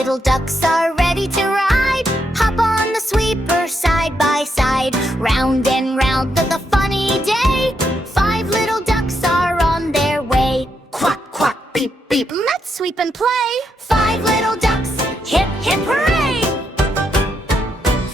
little ducks are ready to ride. Hop on the sweeper side by side. Round and round the funny day. 5 little ducks are on their way. Quack, quack, beep, beep, let's sweep and play. 5 little ducks, hip, hip, hooray!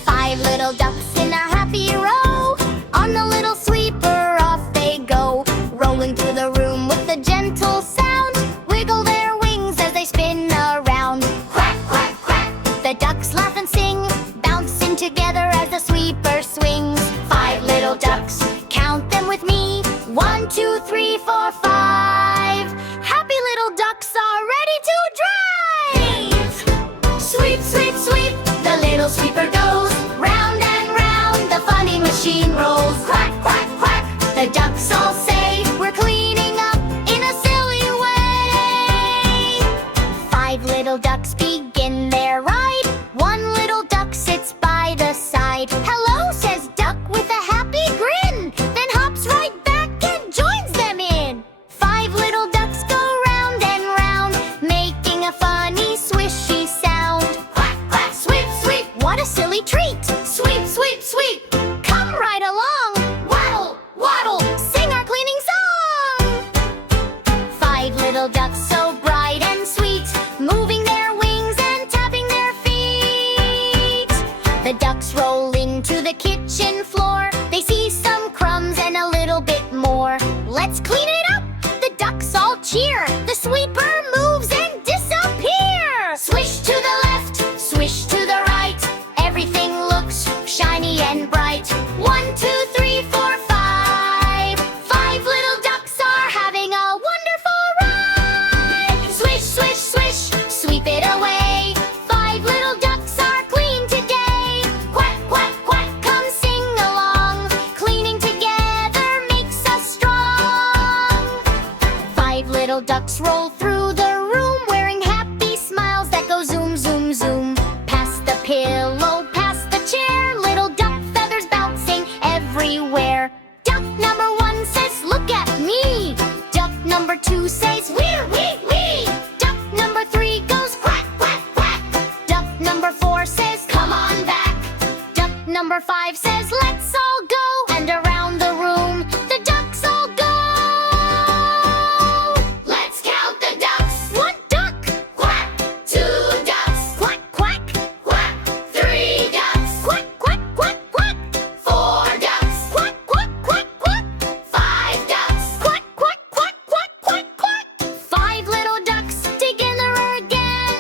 5 little ducks in a happy row. On the little sweeper off they go. Rolling through the room with a gentle sound. Wiggle their wings as they spin around. Quack, quack, quack, the ducks laugh and sing, bouncing together as the sweeper swings. 5 little ducks, count them with me. 1, 2, 3, 4, 5. Happy little ducks are ready to drive! Sweep, sweep, sweep, the little sweeper goes. Round and round, the funny machine rolls. Quack, quack, quack, the ducks all say, we're cleaning up in a silly way. 5 little ducks begin their ride. 1 little duck sits by the side. Hello, says Duck with a happy grin, then hops right back and joins them in. 5 little ducks go round and round, making a funny swishy sound. Quack, quack, sweep, sweep, what a silly treat. Sweep, sweep, sweep, come right along. Waddle, waddle, sing our cleaning song. 5 little ducks so bright and sweet, moving their wings and tapping their feet. The ducks roll into the kitchen floor. They see some crumbs and a little bit more. Let's clean it up, the ducks all cheer. The sweeper moves and disappears. Swish to the left, swish to the right. Everything looks shiny and bright. 1, 2, 3, 4, 5. 5 little ducks are having a wonderful ride. Swish, swish, swish, sweep it away. 5 little ducks are clean today. Quack, quack, quack, come sing along. Cleaning together makes us strong. 5 little ducks roll through the room, wearing happy smiles that go zoom, zoom, zoom. Past the pillow, past the chair, little duck feathers bouncing everywhere. Duck number 1 says, look at me. Duck number 2 says, we're wee. Duck number 3 goes quack, quack, quack. Duck number 4 says, come on back. Duck number 5 says, let's all go. And around the room, the ducks all go. Let's count the ducks. 1 duck, quack. 2 ducks, quack, quack, quack. 3 ducks, quack, quack, quack, quack. 4 ducks, quack, quack, quack, quack. 5 ducks, quack, quack, quack, quack, quack, quack. 5 little ducks together again.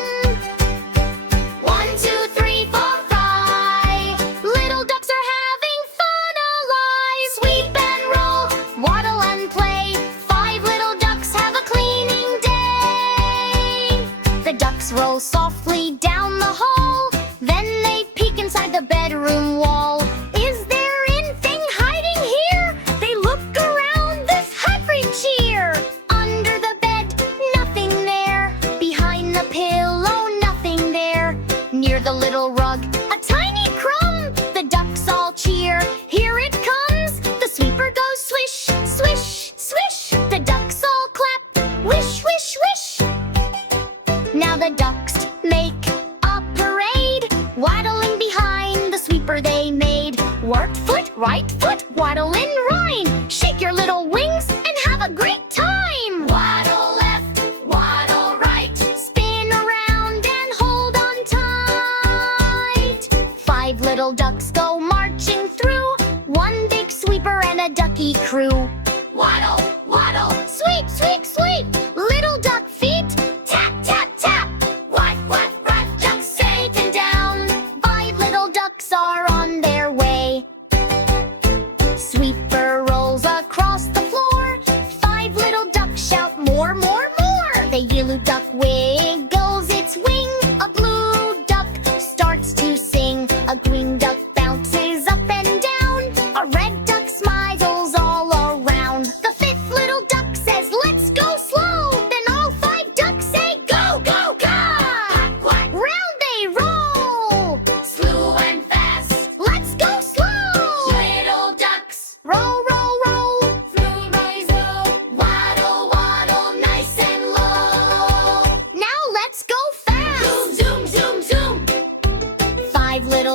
1, 2, 3, 4, 5. Little ducks are having fun alive. Sweep and roll, waddle and play. 5 little ducks have a cleaning day. The ducks roll softly down the hall. Then they peek inside the bedroom wall. Is there anything hiding here? They look around this hungry cheer. Under the bed, nothing there. Behind the pillow, nothing there. Near the little rug, a tiny crumb. The ducks all cheer. Here it comes. The sweeper goes swish, swish, swish. The ducks all clap. Wish, wish, wish. Now the ducks make a parade, waddling behind the sweeper they made. Left foot, right foot, waddle in rhyme. Shake your little wings and have a great time. Waddle left, waddle right. Spin around and hold on tight. 5 little ducks go marching through. 1 big sweeper and a ducky crew. Waddle, waddle, sweep, sweep, sweep. Little duck feet, tap, tap, tap. What, ducks taken down. 5 little ducks are on their way. Sweeper rolls across the floor. 5 little ducks shout, more, more, more. The yellow duck wiggles its wing. A blue duck starts to sing. A green duck bounces up and down. A red duck smiles all around. The 5th little duck says, let's go slow. Then all 5 ducks say, go, go, go. Quack, quack. Round they roll. Slow and fast. Let's go slow. Little ducks, roll, roll, roll. Through my row. Waddle, waddle, nice and low. Now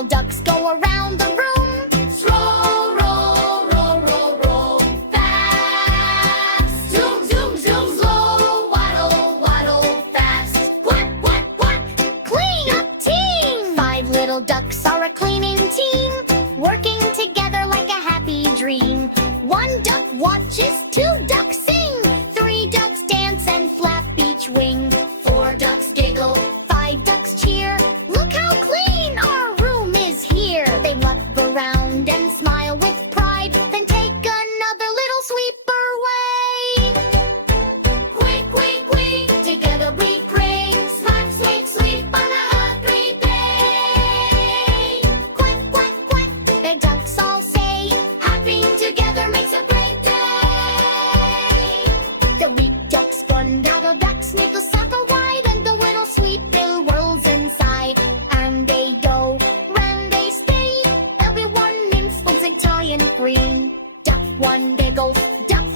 little ducks go around the room. Roll, roll, roll, roll, roll, fast. Zoom, zoom, zoom, slow, waddle, waddle, fast. Quack, quack, quack, clean up team. 5 little ducks are a cleaning team, working together like a happy dream. 1 duck watches, 2 ducks sing, 3 ducks dance and flap each wing. 4 ducks giggle, 5 ducks cheer. Look how clean our room is here. They walk around and smile with pride, then take another little sweep away. Quick, quick, quick, together we pray. Smack, sweep, sweep on a hungry day. Quack, quack, quack, the ducks all say, happy together makes a great day. The weak ducks run, now the ducks make a circle wide, and the little sweet bill whirls inside. And they go, and they stay, everyone nymphs and toy and free. Duck 1 giggles, duck